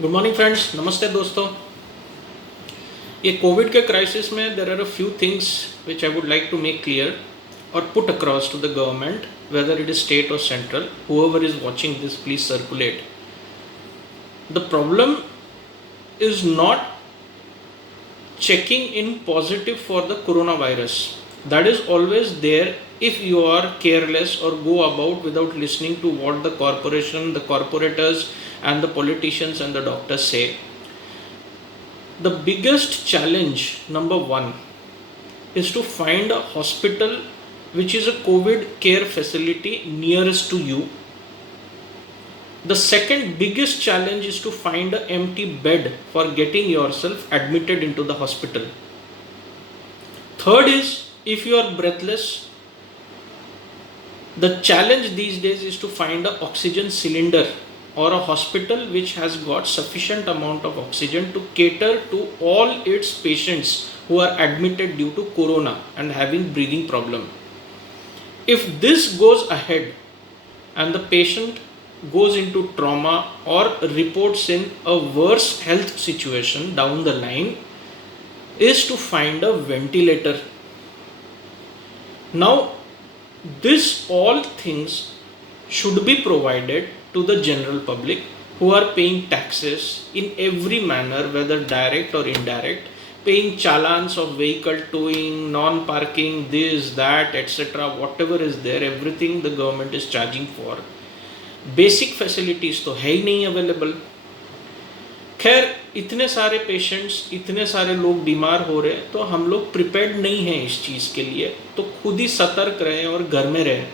Good morning friends, नमस्ते दोस्तों। ये कोविड के क्राइसिस में there are a few things which I would like to make clear और put across to the government, whether it is state और central, whoever is watching this, please circulate. The problem is not checking in positive for the coronavirus. That is always there if you are careless or go about without listening to what the corporation, the corporators and the politicians and the doctors say. The biggest challenge, number one, is to find a hospital which is a COVID care facility nearest to you. The second biggest challenge is to find an empty bed for getting yourself admitted into the hospital. Third is, if you are breathless, the challenge these days is to find an oxygen cylinder or a hospital which has got sufficient amount of oxygen to cater to all its patients who are admitted due to corona and having breathing problem. If this goes ahead and the patient goes into trauma or reports in a worse health situation down the line, is to find a ventilator. Now, this all things should be provided to the general public who are paying taxes in every manner, whether direct or indirect, paying challans of vehicle towing, non-parking, this, that, etc. Whatever is there, everything the government is charging for. Basic facilities तो है ही नहीं available. खैर, इतने सारे patients, इतने सारे लोग बीमार हो रहे हैं, तो हम लोग प्रिपेयर्ड नहीं हैं इस चीज़ के लिए, तो खुद ही सतर्क रहें और घर में रहें।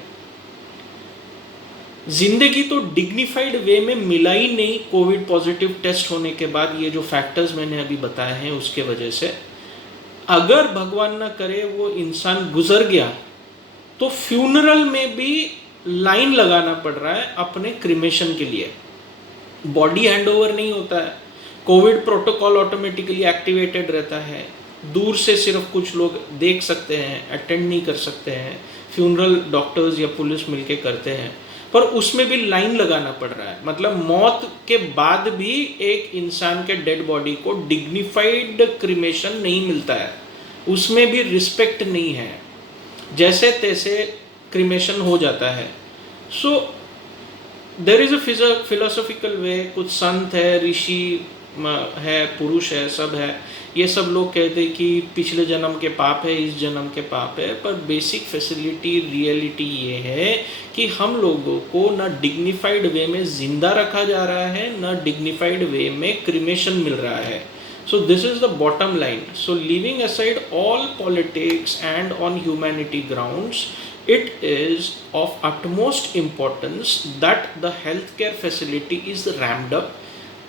जिंदगी तो डिग्निफाइड वे में मिला ही नहीं कोविड पॉजिटिव टेस्ट होने के बाद, ये जो फैक्टर्स मैंने अभी बताए हैं उसके वजह से। अगर भगवान ना करे वो इंसान गुजर गया तो फ्यूनरल में भी लाइन लगाना पड़ रहा है अपने क्रिमेशन के लिए। बॉडी हैंडओवर नहीं होता है, कोविड प्रोटोकॉल ऑटोमेटिकली एक्टिवेटेड रहता है, दूर से सिर्फ कुछ लोग देख सकते हैं, अटेंड नहीं कर सकते हैं, फ्यूनरल डॉक्टर्स या पुलिस मिलके करते हैं, पर उसमें भी लाइन लगाना पड़ रहा है। मतलब मौत के बाद भी एक इंसान के डेड बॉडी को डिग्निफाइड क्रिमेशन नहीं मिलता है, उसमें भी रिस्पेक्ट नहीं है, जैसे तैसे क्रिमेशन हो जाता है। सो देर इज़ अ फिलोसॉफिकल वे, कुछ संत है, ऋषि है, पुरुष है, सब है, ये सब लोग कहते हैं कि पिछले जन्म के पाप है, इस जन्म के पाप है, पर बेसिक फैसिलिटी रियलिटी ये है कि हम लोगों को ना डिग्निफाइड वे में ज़िंदा रखा जा रहा है, ना डिग्निफाइड वे में क्रिमेशन मिल रहा है। So this is the bottom line. So leaving aside all politics and on humanity grounds, it is of utmost importance that the healthcare facility is ramped up,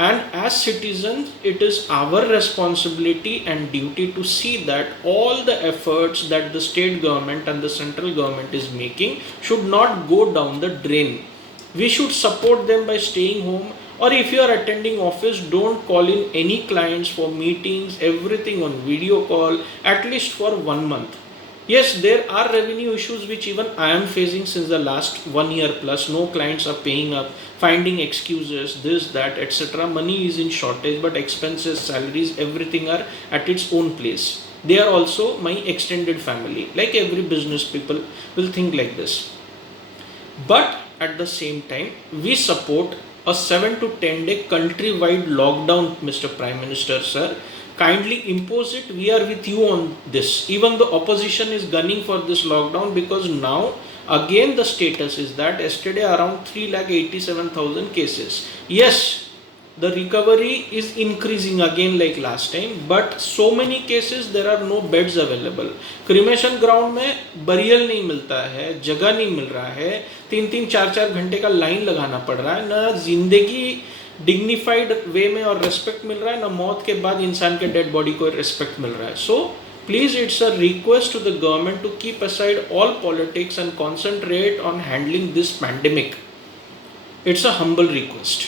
and as citizens it is our responsibility and duty to see that all the efforts that the state government and the central government is making should not go down the drain. We should support them by staying home, or if you are attending office, don't call in any clients for meetings, everything on video call, at least for 1 month. Yes, there are revenue issues which even I am facing since the last 1 year plus. No clients are paying up, finding excuses, this, that, etc. Money is in shortage, but expenses, salaries, everything are at its own place. They are also my extended family. Like every business people will think like this. But at the same time, we support a 7 to 10 day countrywide lockdown, Mr. Prime Minister, sir. Kindly impose it. We are with you on this. Even the opposition is gunning for this lockdown, because now again the status is that yesterday around 3,87,000 cases. Yes, the recovery is increasing again like last time, but so many cases there are no beds available. Cremation ground में burial नहीं मिलता है, जगह नहीं मिल रहा है, 3-3, 4-4 घंटे का लाइन लगाना पड़ रहा है, ना जिंदगी डिग्निफाइड वे में और रेस्पेक्ट मिल रहा है, ना मौत के बाद इंसान के डेड बॉडी को रेस्पेक्ट मिल रहा है। So please, it's a request to the government to keep aside all politics and concentrate on handling this pandemic. It's a humble request.